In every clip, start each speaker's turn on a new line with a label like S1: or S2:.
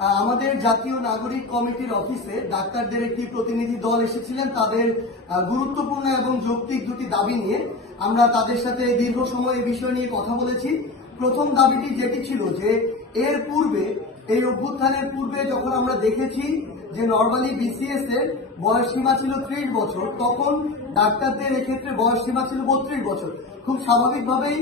S1: আমাদের জাতীয় নাগরিক কমিটির অফিসে ডাক্তারদের একটি প্রতিনিধি দল এসেছিলেন। তাদের গুরুত্বপূর্ণ এবং যৌক্তিক দুটি দাবি নিয়ে আমরা তাদের সাথে দীর্ঘ সময় এই বিষয় নিয়ে কথা বলেছি। প্রথম দাবিটি যেটি ছিল যে, এর পূর্বে, এই অভ্যুত্থানের পূর্বে যখন আমরা দেখেছি যে নর্মালি বিসিএস এর বয়স সীমা ছিল ত্রিশ বছর, তখন ডাক্তারদের এক্ষেত্রে বয়স সীমা ছিল বত্রিশ বছর। খুব স্বাভাবিকভাবেই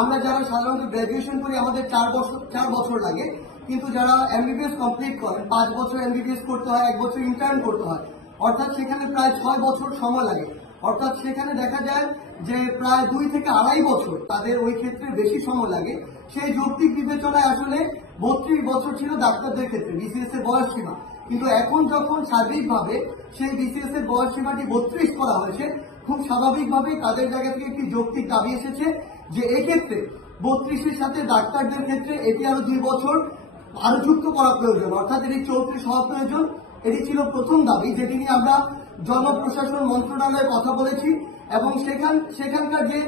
S1: আমরা যারা সাধারণত গ্র্যাজুয়েশন করি, আমাদের চার বছর চার বছর লাগে। কিন্তু যারা এমবিবিএস কমপ্লিট করেন পাঁচ বছর এমবিবিএস করতে হয়, এক বছর ইন্টার্ন করতে হয়, অর্থাৎ সেখানে প্রায় ছয় বছর সময় লাগে। অর্থাৎ সেখানে দেখা যায় যে প্রায় দুই থেকে আড়াই বছর তাদের ওই ক্ষেত্রে বেশি সময় লাগে। সেই যৌক্তিক বিবেচনায় আসলে বত্রিশ বছর ছিল ডাক্তারদের ক্ষেত্রে বিসিএস এর বয়স সীমা। কিন্তু এখন যখন সার্বিকভাবে সেই বিসিএস এর বয়স সীমাটি বত্রিশ করা হয়েছে খুব স্বাভাবিকভাবেই তাদের জায়গা থেকে একটি যৌক্তিক দাবি এসেছে যে এক্ষেত্রে বত্রিশের সাথে ডাক্তারদের ক্ষেত্রে এটি আরও দুই বছর আরও যুক্ত করা প্রয়োজন। অর্থাৎ এটি চৌত্রিশ হওয়া প্রয়োজন। এটি ছিল প্রথম দাবি যেটি নিয়ে আমরা জনপ্রশাসন মন্ত্রণালয়ে কথা বলেছি এবং সেখান সেখানকার যে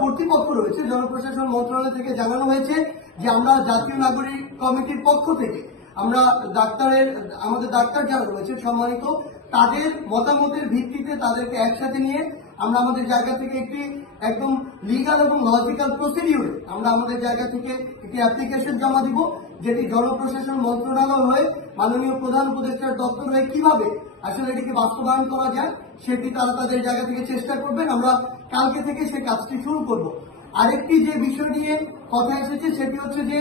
S1: কর্তৃপক্ষ রয়েছে, জনপ্রশাসন মন্ত্রণালয় থেকে জানানো হয়েছে যে আমরা জাতীয় নাগরিক কমিটির পক্ষ থেকে আমরা ডাক্তারের আমাদের ডাক্তার যারা রয়েছে সম্মানিত তাদের মতামতের ভিত্তিতে তাদেরকে একসাথে নিয়ে আমরা আমাদের জায়গা থেকে একটি একদম লিগাল এবং লজিক্যাল প্রসিডিউরে আমরা আমাদের জায়গা থেকে একটি অ্যাপ্লিকেশন জমা দিব, যেটি জনপ্রশাসন মন্ত্রণালয় হয়ে মাননীয় প্রধান উপদেষ্টার দপ্তর হয়ে কীভাবে আসলে এটিকে বাস্তবায়ন করা যায়, সেটি তারা তাদের জায়গা থেকে চেষ্টা করবেন। আমরা কালকে থেকে সে কাজটি শুরু করব। আরেকটি যে বিষয় নিয়ে কথা এসেছে, সেটি হচ্ছে যে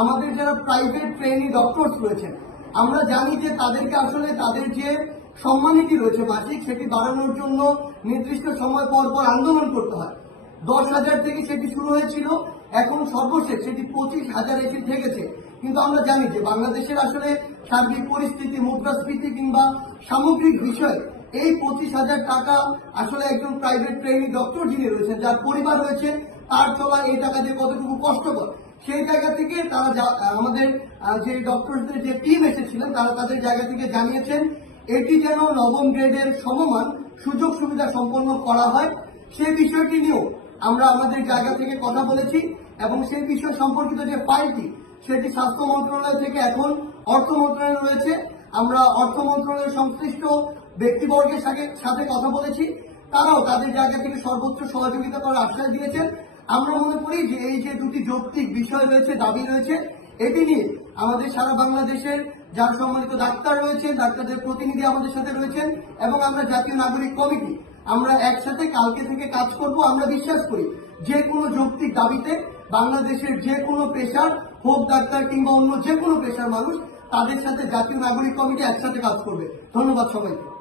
S1: আমাদের যারা প্রাইভেট ট্রেনি ডক্টরস রয়েছেন আমরা জানি যে তাদেরকে আসলে তাদের যে সম্মানিতি রয়েছে মাসিক সেটি বাড়ানোর জন্য নির্দিষ্ট সময় পর পর আন্দোলন করতে হয়। দশ হাজার থেকে সেটি শুরু হয়েছিল, এখন সর্বশেষ সেটি পঁচিশ হাজার এসে ঠেকেছে কিন্তু আমরা জানি যে বাংলাদেশের আসলে সার্বিক পরিস্থিতি, মুদ্রাস্ফীতি কিংবা সামগ্রিক বিষয়, এই পঁচিশ হাজার টাকা আসলে একজন প্রাইভেট ট্রেনিং ডক্টর যিনি রয়েছেন, যার পরিবার রয়েছে, তার চলা এই টাকা দিয়ে কতটুকু কষ্টকর? সেই জায়গা থেকে তারা আমাদের যে ডক্টরদের যে টিম এসেছিলেন, তারা তাদের জায়গা থেকে জানিয়েছেন, এটি যেন নবম গ্রেডের সমমান সুযোগ সুবিধা সম্পন্ন করা হয়। সেই বিষয়টি নিয়েও আমরা আমাদের জায়গা থেকে কথা বলেছি এবং সেই বিষয় সম্পর্কিত যে ফাইলটি সেটি স্বাস্থ্য মন্ত্রণালয় থেকে এখন অর্থ মন্ত্রণালয় রয়েছে। আমরা অর্থ মন্ত্রণালয়ের সংশ্লিষ্ট ব্যক্তিবর্গের সাথে কথা বলেছি। তারাও তাদের জায়গা থেকে সর্বোচ্চ সহযোগিতা করার আশ্বাস দিয়েছেন। আমরা মনে করি যে এই যে দুটি যৌক্তিক বিষয় রয়েছে, দাবি রয়েছে, এটি নিয়ে আমাদের সারা বাংলাদেশের যার সম্মানিত ডাক্তার রয়েছেন, ডাক্তারদের প্রতিনিধি আমাদের সাথে রয়েছেন এবং আমরা জাতীয় নাগরিক কমিটি, আমরা একসাথে কালকে থেকে কাজ করব, আমরা বিশ্বাস করি যে কোনো যৌক্তিক দাবিতে বাংলাদেশের যে কোনো পেশার হোক ডাক্তার কিংবা অন্য যে কোনো পেশার মানুষ তাদের সাথে জাতীয় নাগরিক কমিটি একসাথে কাজ করবে। ধন্যবাদ সবাইকে।